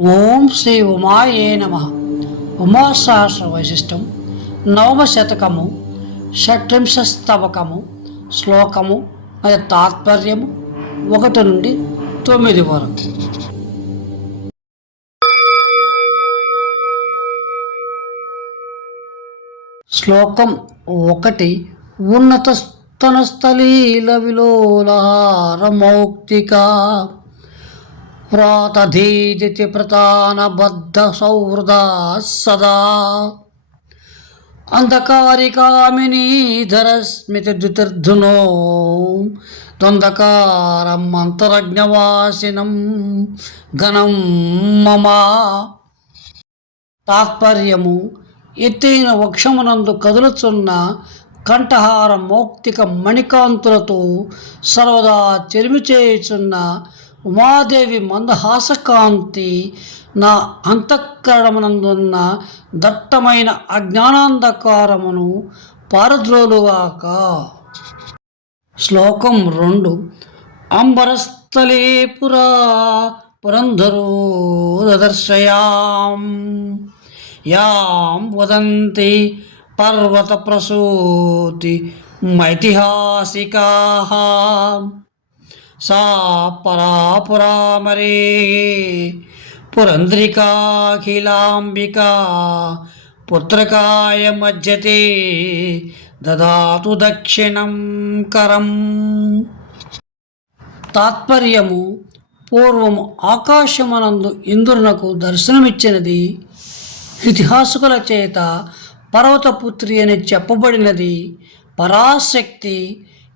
ఓం శ్రీ ఉమాయే నమ. ఉమాసహస్ర వైశిష్టం నవమ శతకము షట్రింశస్తవకము శ్లోకము మరియు తాత్పర్యము. ఒకటి నుండి తొమ్మిది వరకు. శ్లోకం ఒకటి ఉన్నత స్తనస్థలీల విలోలహారమౌక్తిక ప్రాతధీదితి ప్రతానబద్ధ సౌహృదా సదా అంధకారికామినీధరస్మితి ద్వితిర్ధునో ద్వందకారం అంతరజ్ఞవాసినం ఘనం మమ. తాత్పర్యము ఎత్తైన వక్షమునందు కదులుచున్న కంఠహార మౌక్తిక మణికాంతులతో సర్వదా చెరిమి చేయుచున్న ఉమాదేవి మందహాసకాంతి నా అంతఃకరణమునందున్న దట్టమైన అజ్ఞానాంధకారమును పారద్రోలుగాక. శ్లోకం రెండు. అంబరస్థలే పురా పురంధరో దదర్శయాం. యాం వదంతి పర్వత ప్రసూతి మైతిహాసికా. సా పరాపురామరే పురంద్రికాఖిలాంబికా పుత్రకాయ మధ్యతే దదాతు దక్షిణం కరం. తాత్పర్యము పూర్వము ఆకాశమనందు ఇంద్రునకు దర్శనమిచ్చినది. ఇతిహాసకుల చేత పర్వతపుత్రి అని చెప్పబడినది. పరాశక్తి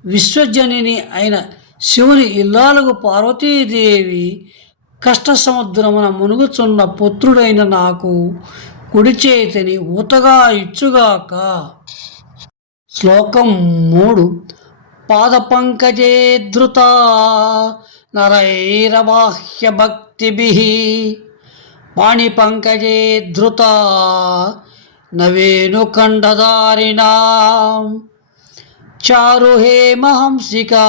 విశ్వజనిని అయిన శివుని ఇల్లాలకు పార్వతీదేవి కష్ట సముద్రమున మునుగుచున్న పుత్రుడైన నాకు కుడి చేతిని ఊతగా ఇచ్చుగాక. శ్లోకం మూడు. పాదపంకజే ధృత నరైరవాహ్య భక్తిభి పాణిపంకజే ధృత నవేను చారు హేమహంసికా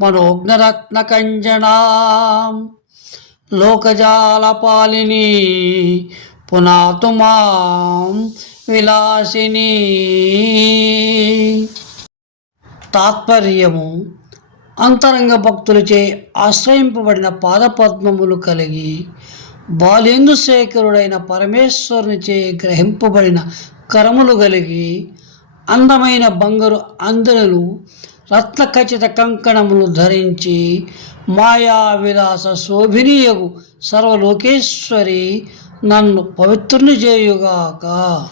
మనోజ్ఞరత్నకంజనా. లోకజాలపాలిని పునాతు మాం విలాసిని. తాత్పర్యము అంతరంగ భక్తులచే ఆశ్రయింపబడిన పాదపద్మములు కలిగి బాలేందుశేఖరుడైన పరమేశ్వరునిచే గ్రహింపబడిన కరములు కలిగి అందమైన బంగారు అందరలు రత్న ఖచ్చిత కంకణములు ధరించి మాయా విలాస శోభినీయగు సర్వలోకేశ్వరి నన్ను పవిత్రుని చేయుగాక.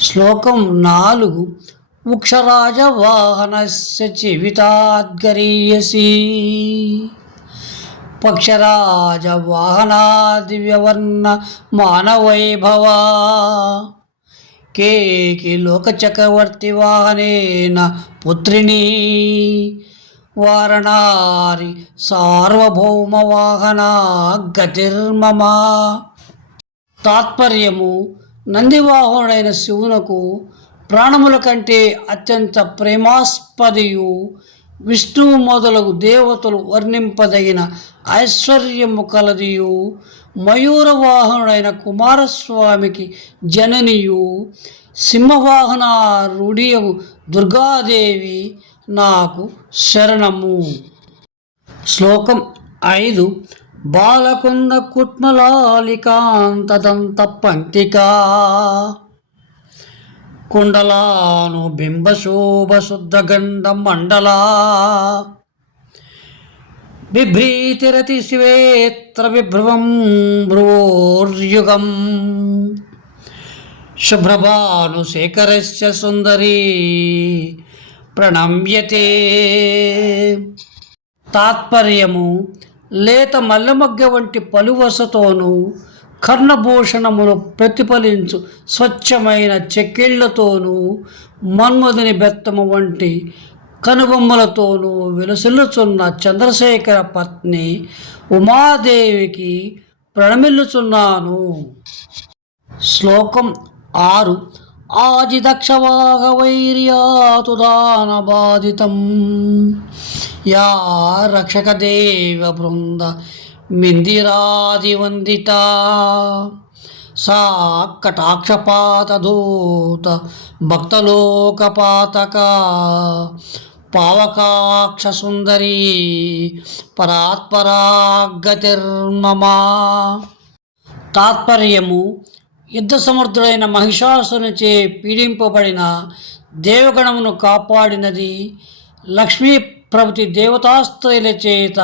శ్లోకం నాలుగు. వృక్షరాజ వాహనస్య జీవితాద్గరీయసి. పక్షరాజ వాహనా దివ్యవర్ణ కేకి లోకచక్రవర్తి వాహనేన పుత్రిని. వారణారి సార్వభౌమ వాహన గతిర్మమ. తాత్పర్యము నందివాహనుడైన శివునకు ప్రాణముల కంటే అత్యంత ప్రేమాస్పదియు విష్ణువు మొదలగు దేవతలు వర్ణింపదగిన ఐశ్వర్యము కలదియు. మయూరవాహనుడైన కుమారస్వామికి జననియు. సింహవాహనారుడియగు దుర్గాదేవి నాకు శరణము. శ్లోకం ఐదు. బాలకుంద కుట్మలాలికాంతదంత పంక్తికా. కుండలాను బింబశోభ గంధం మండలా. బిభ్రీతిరతి శివేత్ర విభ్రువం భ్రువోర్యుగం. శుభ్రభాను శేఖరస్య సుందరీ ప్రణమ్యతే. తాత్పర్యము లేత మల్లమగ్గ వంటి పలువసతోనూ కర్ణభూషణమును ప్రతిఫలించు స్వచ్ఛమైన చెక్కిళ్ళతోనూ మన్మధుని బెత్తము వంటి కనుబొమ్మలతోనూ విలసిల్లుచున్న చంద్రశేఖర పత్ని ఉమాదేవికి ప్రణమిల్లుచున్నాను. శ్లోకం ఆరు. ఆజిదక్షవాగవైర్యాతుదానబాధితం యా రక్షకదేవ బృంద మిందిరాదివందిత సా కటాక్షపాతధూత భక్తలోకపాతక పావకాక్ష సుందరీ పరాత్పరాగతిర్మమా. తాత్పర్యము యుద్ధ సమర్థుడైన మహిషాసునిచే పీడింపబడిన దేవగణమును కాపాడినది లక్ష్మీ ప్రభుతి దేవతాస్త్రయుల చేత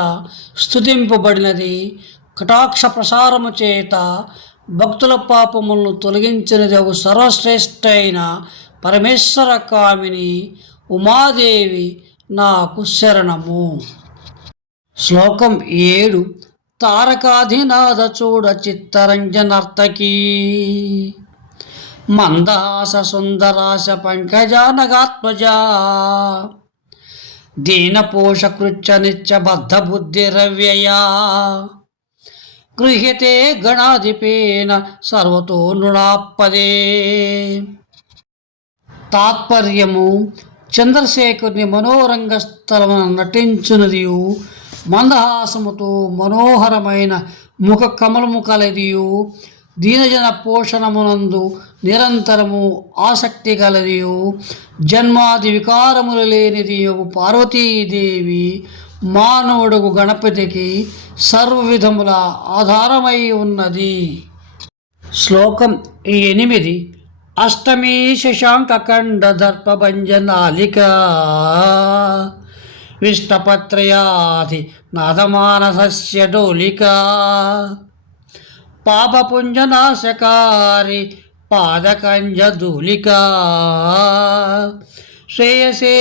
స్తుతింపబడినది కటాక్ష ప్రసారము చేత భక్తుల పాపములను తొలగించినది ఒక సర్వశ్రేష్ఠైన పరమేశ్వర కామిని ఉమాదేవి నాకు శరణము. శ్లోకం ఏడు. తారకాధినాథ చూడ చిత్తరంజనర్తకీ మందహాస సుందరాశ పంకజానగాత్మజా దీనపోషకృత్య నిత్య బద్ధ బుద్ధిరవ్యయా గృహ్యతే గణాధిపేన సర్వతో నృణాపదే తాత్పర్యము చంద్రశేఖరుని మనోరంగస్థలమున నటించునదియు మందహాసముతో మనోహరమైన ముఖ కమలము కలదియు దీనజన పోషణమునందు నిరంతరము ఆసక్తి కలదియు జన్మాది వికారములు లేనిదియు పార్వతీదేవి మానవుడుకు గణపతికి సర్వవిధముల ఆధారమై ఉన్నది. శ్లోకం ఎనిమిది. అష్టమీ శశాంకఖండ దర్పభంజనాలిక. విష్టపత్రయాది నాదమానసస్య డోలికా. పాపపుంజనాశకారి పాదకంజధూలిక శ్రేయసే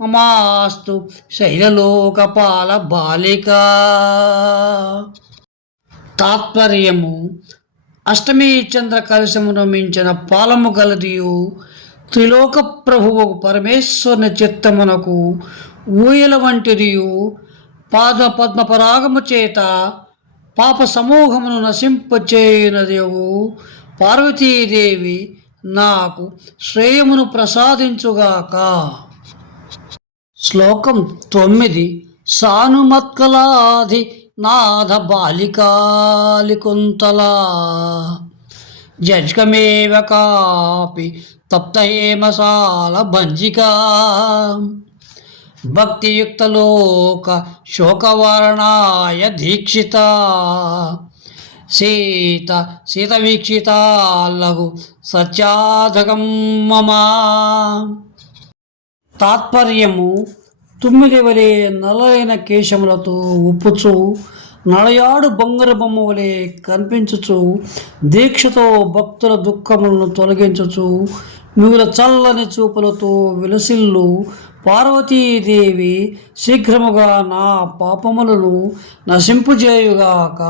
మమాస్తు శైలలోకపాల బాలిక. తాత్పర్యము అష్టమి చంద్ర కలశమును మించిన పాలము గలదియు త్రిలోక ప్రభువు పరమేశ్వరుని చిత్తమునకు ఊయల వంటిదియు పాద పద్మపరాగము చేత పాప సమూహమును నశింపచేయునదియు పార్వతీదేవి నాకు శ్రేయమును ప్రసాదించుగాక. శ్లోకం తొమ్మిది. సానుమత్కలాది నాథ బాలికాలికుంతలా జజ్కమేవ కాపి తప్తహేమసాల భంజికా. భక్తియుక్తలోక శోకవారణాయ దీక్షిత. సీత సీత వీక్షితాలగు సత్యాధకం మమ. తాత్పర్యము తుమ్మిలి వలె నల్లైన కేశములతో ఉప్పుచు నడయాడు బొంగరు బొమ్మ వలె కనిపించుచు దీక్షతో భక్తుల దుఃఖములను తొలగించుచు మిగుల చల్లని చూపులతో విలసిల్లు పార్వతీదేవి శీఘ్రముగా నా పాపములను నశింపుజేయుగాక.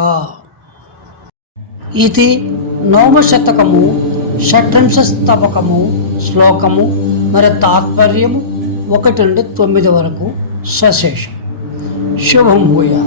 ఇది నవమశతకము షట్రింశస్తపకము శ్లోకము మరి తాత్పర్యము ఒకటి నుండి తొమ్మిది వరకు సశేషం. శుభం భూయా